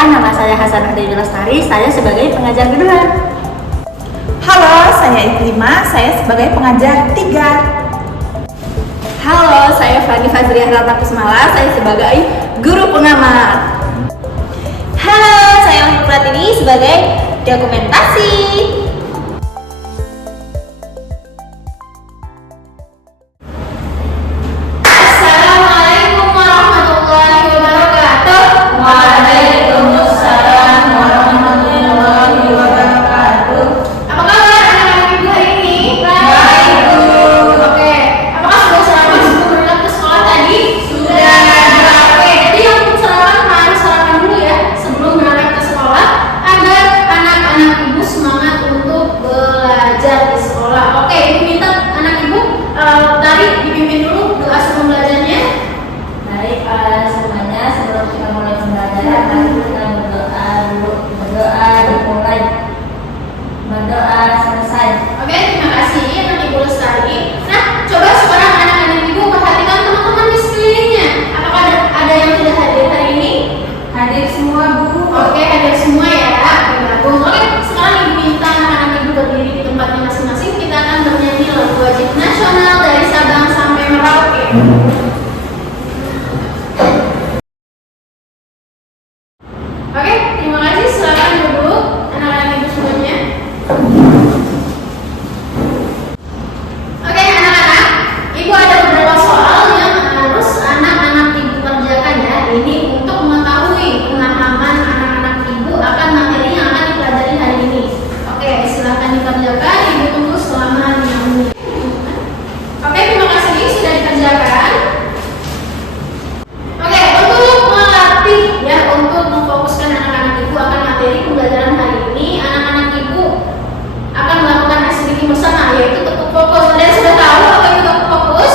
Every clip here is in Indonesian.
Perkenalkan, nama saya Hasanah Dewi Lestari, saya sebagai pengajar kedua. Halo, saya Iklima, saya sebagai pengajar 3. Halo, saya Fani Fazriah Rata Kusmala, saya sebagai guru pengamat. Halo, saya Wahyu Pratini sebagai dokumentasi. Assalamualaikum warahmatullahi wabarakatuh. Waalaikumsalam warahmatullahi wabarakatuh. Apa kabar anak-anak ibu hari ini? Baik, Bu. Oke, apakah sudah sarapan sebelum berangkat ke sekolah tadi? Sudah. Oke, jadi yang belum sarapan harus sarapan dulu ya sebelum berangkat ke sekolah agar anak-anak ibu semangat untuk belajar di sekolah. Oke, ibu minta anak ibu tadi dipimpin dulu doa sebelum belajarnya. Baik, semuanya sebelum kita mulai pembelajaran, mari kita berdoa dulu. Berdoa dimulai, berdoa selesai. Oke, terima kasih anak ibu Lestari. Nah, coba sekarang anak-anak ibu perhatikan teman-teman di sekelilingnya. Apakah ada yang tidak hadir hari ini? Hadir semua, Bu. Oke, hadir semua ya. Oke, bagus. Oke, sekarang ibu minta anak-anak ibu berdiri di tempatnya masing-masing. Kita akan bernyanyi lagu wajib nasional dari Sabang sampai Merauke. Oke, terima kasih. Silakan duduk anak-anak ibu semuanya. Oke, anak-anak, ibu ada beberapa soal yang harus anak-anak ibu kerjakan ya. Ini untuk mengetahui pemahaman anak-anak ibu akan materi yang akan dipelajari hari ini. Oke, silakan dikerjakan. Ibu tunggu selama 5 menit. Oke, terima kasih sudah dikerjakan. Oke, untuk melatih ya, untuk memfokuskan anak-anak ibu akan materi pembelajaran hari ini, anak-anak ibu akan melakukan activity bersama, yaitu tekuk fokus. Kalian sudah tahu apa itu tekuk fokus?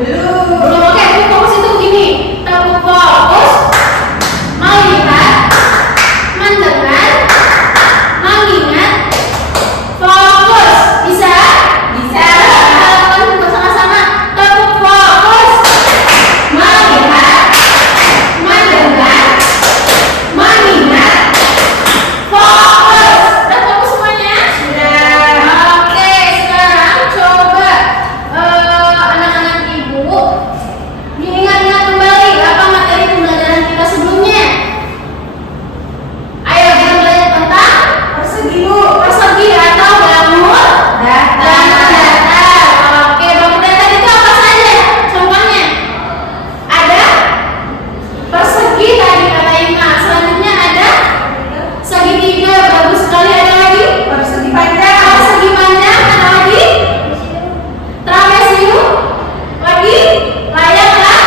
Belum. Oke, tekuk fokus itu begini. Tekuk fokus, melihat, mendengar, mengingat, fokus. Bisa? Bisa. Kita lakukan bersama-sama. Tekuk fokus, melihat, mendengar, mengingat, fokus. Udah fokus semuanya? Sudah. Oke, sekarang coba anak-anak ibu diingat-ingat kembali apa materi pembelajaran kita sebelumnya. Ayo kita belajar tentang persegi, Bu. Persegi atau bangun datar. Oke, bangun datar itu apa saja? Contohnya ada persegi tadi kata Ima. Selanjutnya ada segitiga, bagus sekali. Ada lagi Persegi panjang. persegi panjang. Ada lagi trapesium. Lagi layar lah.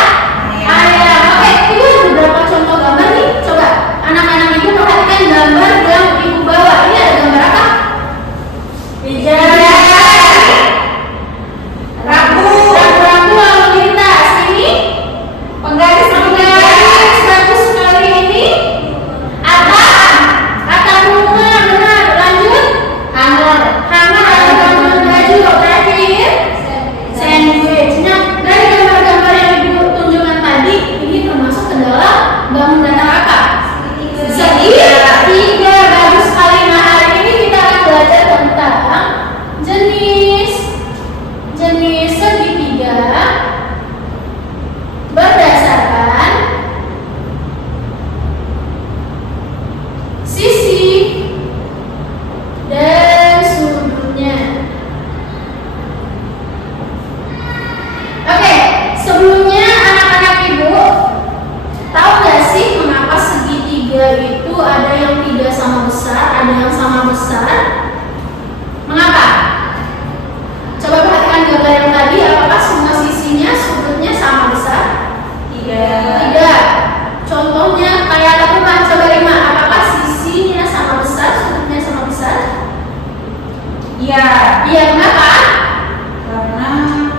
Layar. Oke, ibu ada beberapa contoh gambar nih. Coba anak-anak ibu perhatikan gambar yang ibu bawa. Ini ada gambar apa? Rambu-rambu lalu lintas. Ini penggaris. Bagus sekali. Ini atap rumah. Benar. Lanjut hanger atau gantungan baju. Terakhir sandwich. Nah, dari gambar-gambar yang ibu tunjukkan tadi, ini termasuk ke dalam bangun datar apa? Segitiga. Bagus sekali. Nah, hari ini kita akan belajar tentang jenis segitiga berdasarkan sisi dan sudutnya. Oke, sebelumnya anak-anak ibu tahu nggak sih mengapa segitiga itu ada yang tidak sama besar, ada yang sama besar? Mengapa? Coba perhatikan gambar yang tadi, apakah semua sisinya, sudutnya sama besar? Tidak. Contohnya kayak atap rumah. Coba Rima, apakah sisinya sama besar, sudutnya sama besar? Iya. Iya, kenapa? Karena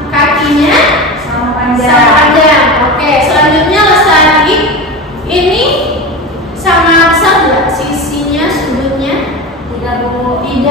Kakinya sama panjang. sama panjang. Oke, selanjutnya Lestari. Ini sama besar nggak sisinya, sudutnya? Tidak, Bu. Tidak.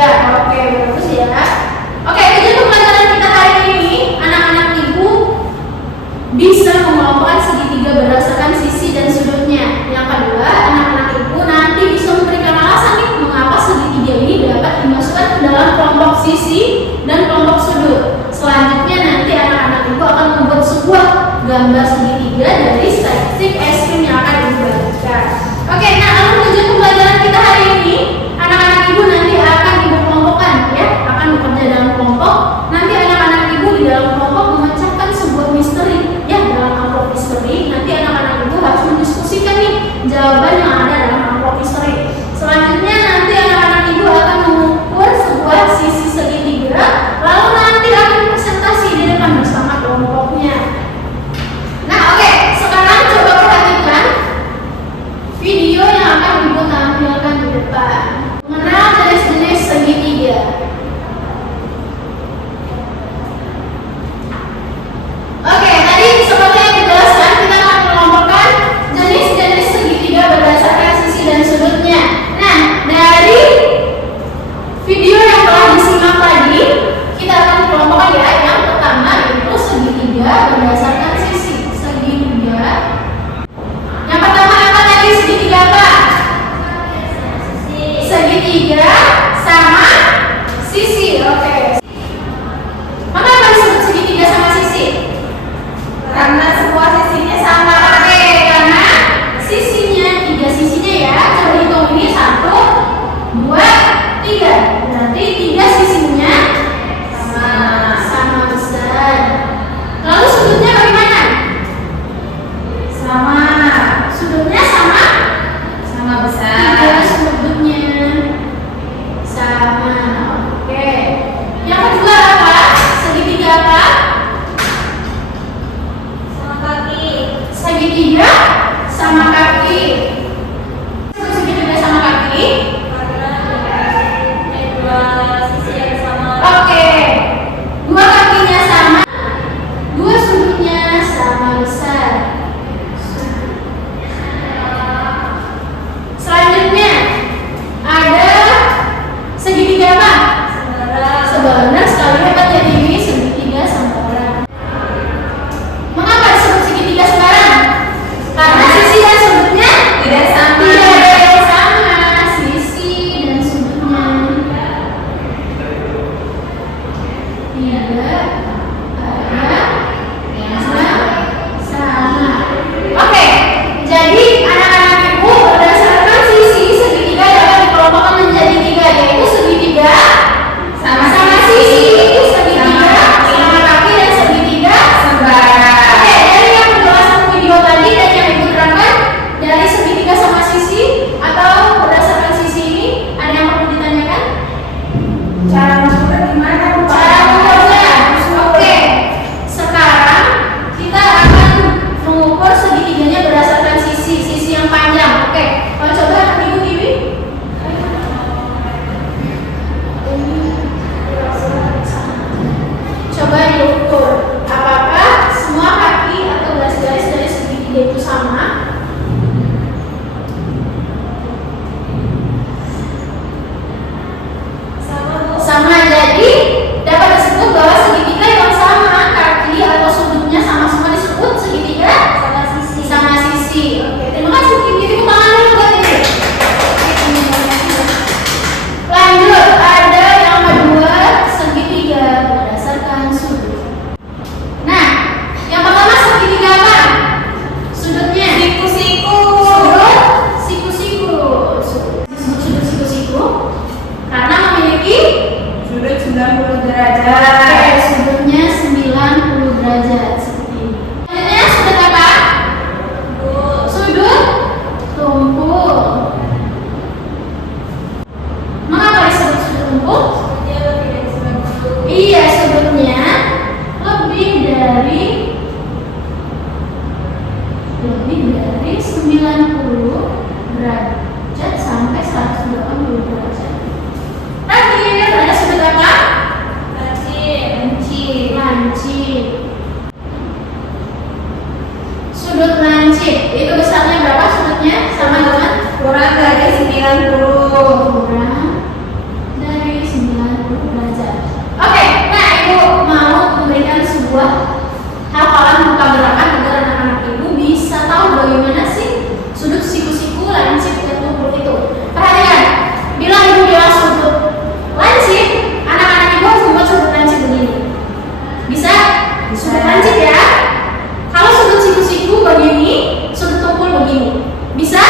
Bisa?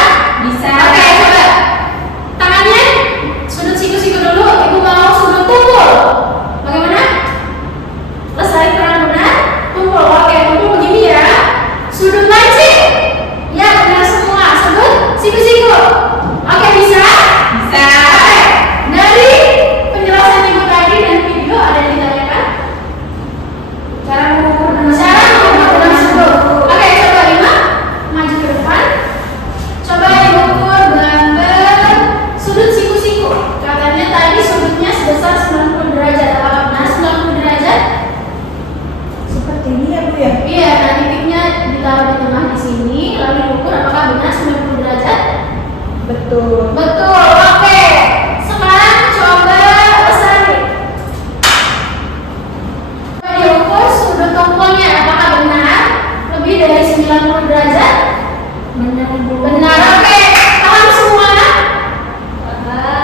Bisa. Oke, coba. Tangannya sudut siku-siku dulu. Ibu mau sudut tumpul. Bagaimana? Lestari kurang benar? Tumpul. Oke, tumpul begini ya. Sudut lancip. Ya, benar semua. Sudut siku-siku. Oke, bisa? Bisa. Oke. Dari penjelasan ibu tadi dan video ada yang ditanyakan? Cara mengukur dengan sudut. Oke, coba Ima maju ke depan. Coba diukur gambar sudut siku-siku. Katanya tadi sudutnya sebesar 90 derajat. Apakah benar 90 derajat? Seperti ini ya Bu ya? Iya, nah titiknya ditaruh di tengah di sini, lalu diukur apakah benar 90 derajat? Betul. Betul, oke. Sekarang coba Lestari. Coba diukur sudut tumpulnya, apakah benar lebih dari 90 derajat? Benar Bu. Benar, oke. Paham semua?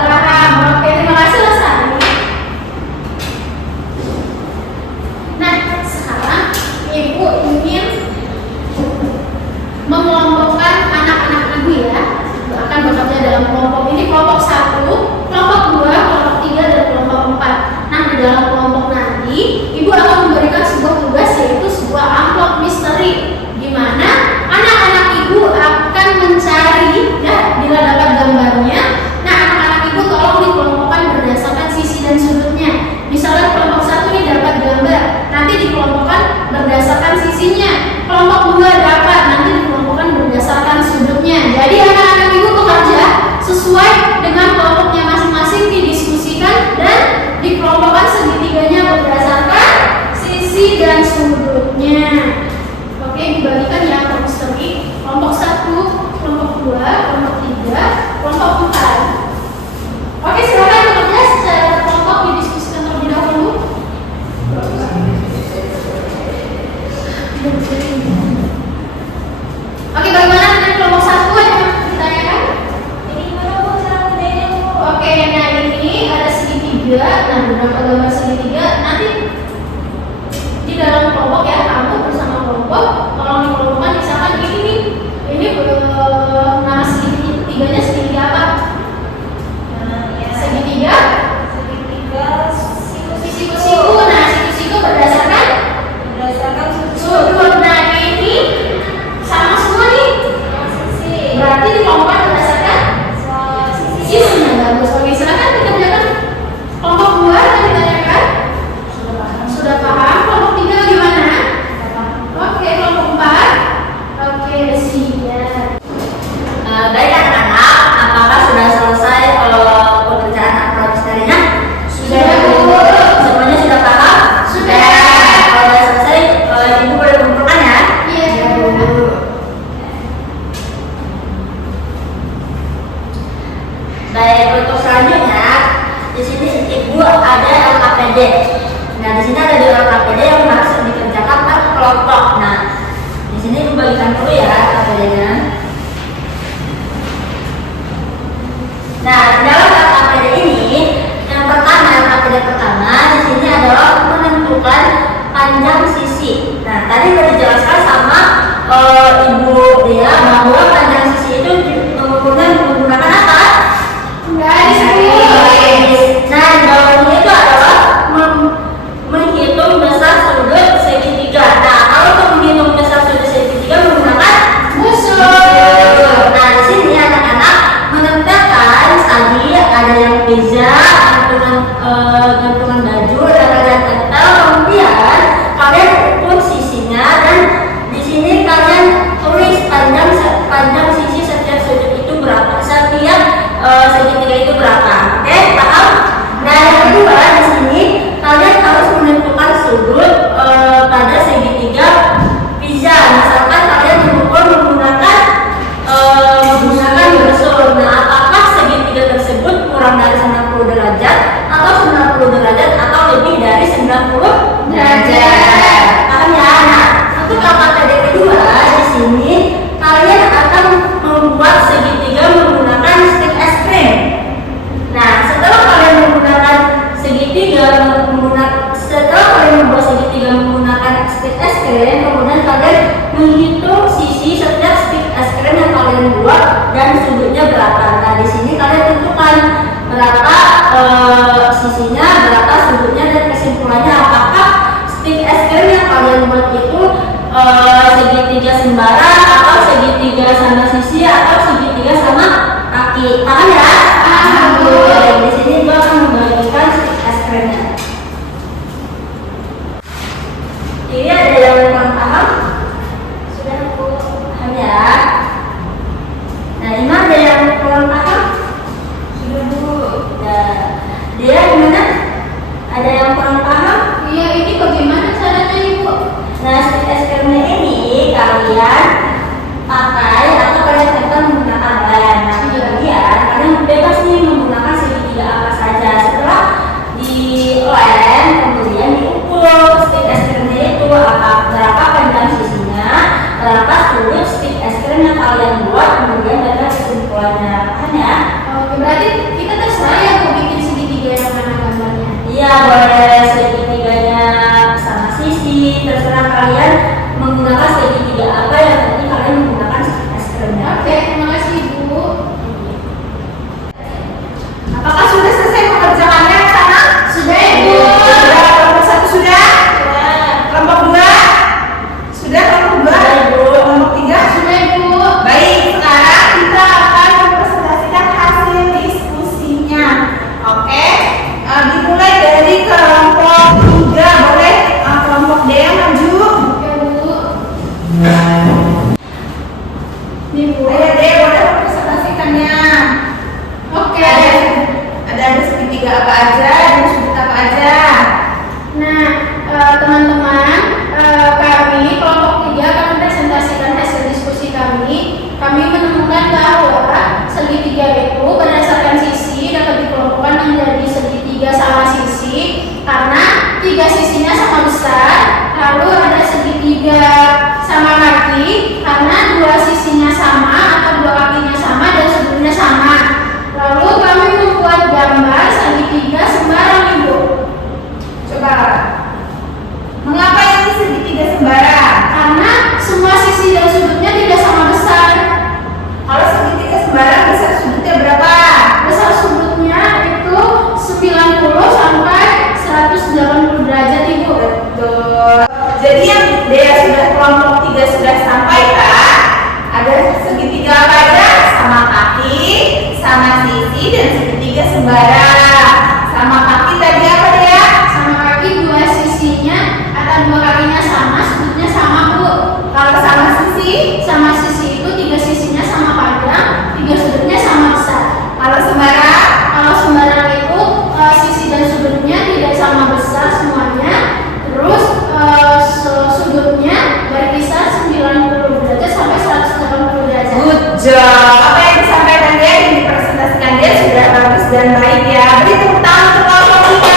Paham, oke. Terima kasih Lestari. Nah, sekarang Ibu ingin mengelompokkan anak-anak Ibu ya. Ibu akan bekerja dalam kelompok ini, kelompok 1, kelompok 2, kelompok 3, dan kelompok 4. Nah, di dalam kelompok nanti Ibu akan memberikan sebuah tugas, yaitu sebuah amplop misteri, di mana anak-anak Ibu akan mencari ya, bila dapat gambarnya. Nah, anak-anak Ibu tolong dikelompokkan berdasarkan sisi dan sudutnya. Misalnya kelompok 1 ini dapat gambar, nanti dikelompokkan berdasarkan sisinya. Kelompok 2 dapat, nanti dikelompokkan berdasarkan sudutnya. Jadi anak-anak Ibu bekerja sesuai dengan kelompoknya masing-masing, didiskusikan dan dikelompokkan segitiganya berdasarkan sisi dan sudutnya. Oke, dibagikan ya kelompok misteri. Kelompok 1, kelompok 2, kelompok 3, kelompok 4. Oke, silakan bekerja secara kelompok, didiskusikan terlebih dahulu. Oke, bagaimana dengan kelompok 1? Ada yang ditanyakan? Ini gimana Bu cara ngerjainnya Bu? Oke, nah ini ada segitiga. Nah, beberapa gambar segitiga. Nanti di dalam kelompok ya, kamu bersama kelompok tolong dikelompokkan. Misalkan ini nih, ini nama segitiganya segitiga apa? Segitiga? Segitiga Siku-siku. Nah, siku-siku berdasarkan berdasarkan sudut. Nah, ini sama semua nih. sisi. Berarti dikelompokkan berdasarkan sisinya. Bagus. Oke, silakan dikerjakan. Kelompok 2 yang ditanyakan sudah paham. Kelompok 3 gimana? Oke, kelompok 4. Oke, siap. Baik anak-anak, apakah sudah selesai pekerjaan amplop misterinya? Sudah, Bu. Semuanya sudah paham? Sudah. Kalau sudah selesai, Ibu boleh kumpulkan ya. Iya, Bu. Baik, untuk selanjutnya di sini Ibu ada LKPD. Nah, di sini ada 2 LKPD yang harus dikerjakan per kelompok. Nah, di sini Ibu bagikan dulu ya LKPD-nya. Nah, di dalam LKPD ini, yang pertama, LKPD pertama di sini adalah menentukan panjang sisi. Nah, tadi sudah dijelaskan sama Ibu Dia bahwa panjang sisi itu mengukurnya menggunakan apa? Garis. Nah, di bawahnya itu adalah menghitung besar sudut segitiga. Nah, kalau untuk menghitung besar sudut segitiga menggunakan Busur. Nah, di sini anak-anak menempelkan tadi ada yang pizza, gantungan baju, dan ada tempel. Kemudian kalian ukur sisinya dan di sini kalian tulis panjang dan sudutnya berapa. Nah, di sini kalian tentukan berapa sisinya, berapa sudutnya, dan kesimpulannya apakah stick es krim yang kalian buat itu segitiga sembara atau segitiga sama sisi atau segitiga sama kaki. Paham ya? Paham. Di sini gua akan membagikan stick es krimnya. Ini ada yang kurang paham? Sudah aku paham ya? Nah, ini ada yang kurang paham? Sudah Bu. Nah, dia gimana? Ada yang kurang paham? Iya, ini bagaimana caranya Ibu? Nah, stick es krimnya ini kalian pakai atau kalian akan menggunakan lem. Nah, kemudian kalian bebas nih menggunakan segitiga apa saja. Setelah di lem, kemudian diukur stick es krimnya itu berapa panjang sisinya, berapa sudut stick es krim yang kalian buat, kemudian ada kesimpulannya. Paham ya? Oke, berarti kita terserah ya mau bikin segitiga yang mana gambarnya. Iya, boleh segitiganya sama sisi, terserah kalian menggunakan segitiga apa, yang penting kalian menggunakan stick es krimnya. Oke, terima kasih Ibu. Apakah sudah selesai mengerjakannya ke sana? Sudah Ibu. Sudah, kelompok 1 sudah? Kelompok 2? Sudah kelompok 2? Kelompok 3? Sudah Ibu. Baik, sekarang kita akan mempresentasikan hasil diskusinya. Oke, dimulai dari kelompok 3. Boleh kelompok D yang maju. Oke Bu. Nih Bu. Ayo D, boleh mempresentasikannya. Oke. Ada segitiga apa aja, dan sudut apa aja. Nah, teman-teman, kami kelompok 3 akan mempresentasikan hasil diskusi kami. Kami menemukan bahwa segitiga itu berdasarkan sisi dapat dikelompokkan menjadi segitiga sama sisi karena 3 sisinya sama besar. Lalu ada segitiga sama kaki karena 2 sisinya sama atau 2 kakinya sama dan sudutnya sama. Lalu kami membuat gambar segitiga sembarang Ibu. Coba, mengapa ini segitiga sembara? Karena semua sisi dan sudutnya tidak sama besar. Kalau segitiga sembara besar sudutnya berapa? Besar sudutnya itu 90 sampai 180 derajat Ibu. Betul. Jadi yang Dea sudah kelompok 3 sudah sampaikan, ada segitiga apa aja? Sama kaki, sama sisi, dan segitiga sembara. Sama kaki tadi apa Dea? Sama kaki 2 sisinya atau 2 kakinya sama, sudutnya sama Bu. Kalau sama sisi, Sama sisi itu 3 sisinya sama panjang, 3 sudutnya sama besar. kalau sembara, Kalau sembarang itu sisi dan sudutnya tidak sama besar semuanya. Terus sudutnya berkisar 90 derajat sampai 180 derajat. good job. Apa yang disampaikan Dea, yang dipresentasikan Dea sudah bagus dan baik ya. Beri tepuk tangan untuk kelompok 3.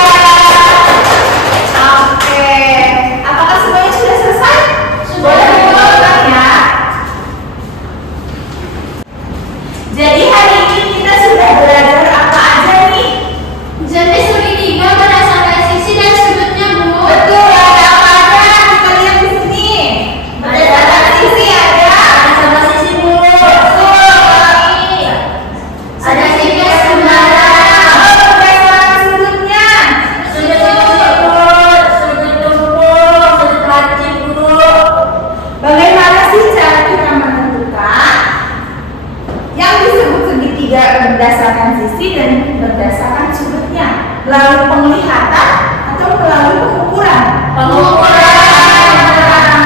Oke, apakah semuanya sudah selesai? Boleh dilakukan ya. Jadi hari ini kita sudah belajar apa aja nih? Jenis segitiga berdasarkan sisi dan sudutnya Bu. Betul, ada apa aja? Kita lihat di sini. Berdasarkan sisi ada sama sisi Bu. betul. Ada tiga sembara. Oh, berdasarkan sudutnya. Sudut sudut, sudut tumpul, sudut lancip Bu. Bagaimana sih cara kita menentukan yang disebut segitiga berdasarkan sisi dan berdasarkan sudutnya? Melalui penglihatan atau melalui pengukuran?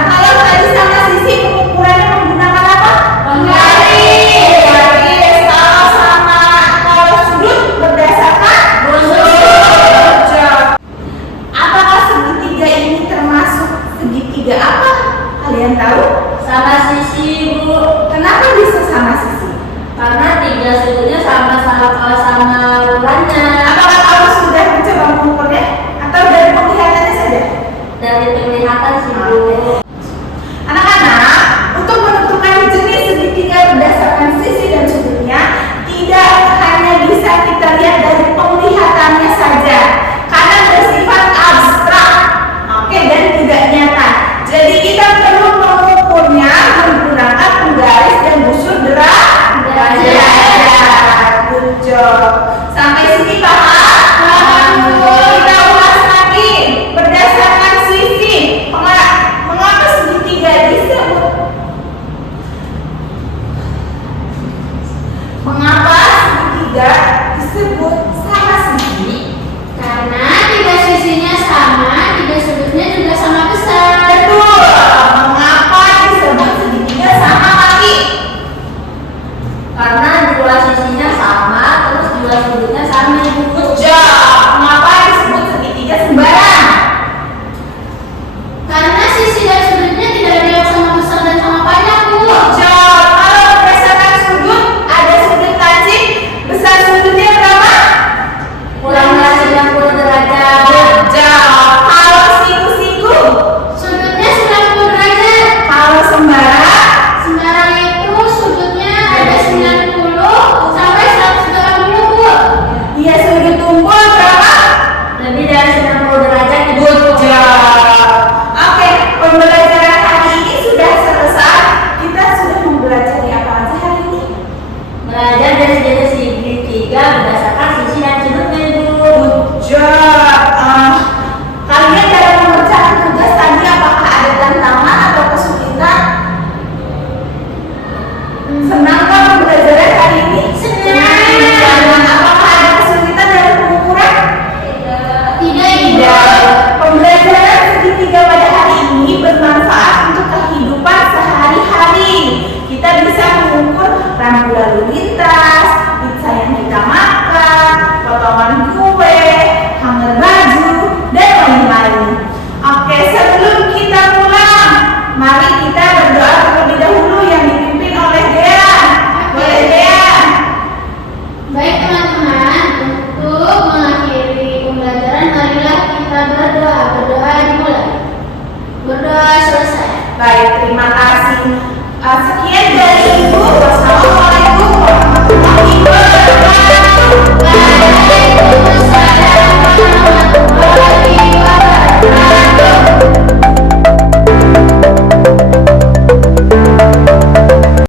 Kalau tadi sama sisi, pengukurannya menggunakan apa? Penggaris. Penggaris. Kalau sudut berdasarkan sudut. Apakah segitiga ini termasuk segitiga apa? Kalian tahu? Sama sisi Bu. Kenapa bisa sama sisi? Karena 3 sudutnya sama-sama bulannya. Apakah kamu sudah mencoba mengukurnya atau dari penglihatannya saja? Dari penglihatan sih Bu. Anak-anak, untuk menentukan jenis segitiga berdasarkan sisi dan sudutnya tidak hanya bisa kita lihat dari penglihatannya saja, karena bersifat abstrak, oke, dan tidak nyata. Jadi kita perlu mengukurnya menggunakan penggaris dan busur derajat. job. Sampai sini paham? Kita ulas lagi berdasarkan sisi. Mengapa segitiga disebut? Mengapa segitiga disebut sama sisi? Karena tiga sisinya sama, tiga sudutnya juga sama besar. Betul. Mengapa disebut segitiga sama kaki? Karena dua sisinya sama, terus dua sudutnya sama, Ibu. Job. Mengapa disebut segitiga sembarang? Karena sisi dan sudutnya tidak ada yang sama besar dan sama panjang, Bu. Job. Kalau berdasarkan sudut, ada sudut lancip. Besar sudutnya berapa? Kurang dari 90 derajat. Job. Kalau siku-siku, Sudutnya 90 derajat. kalau sembarang, Sembarang itu sudutnya ada 90 sampai 180, Bu. dia sudut tumpul berapa? Lebih dari 90 derajat, Ibu. Oke, pembelajaran hari ini sudah selesai. Kita sudah mempelajari apa aja hari ini? Belajar dari jenis segitiga berdasarkan sisi dan sudutnya, Ibu. Job.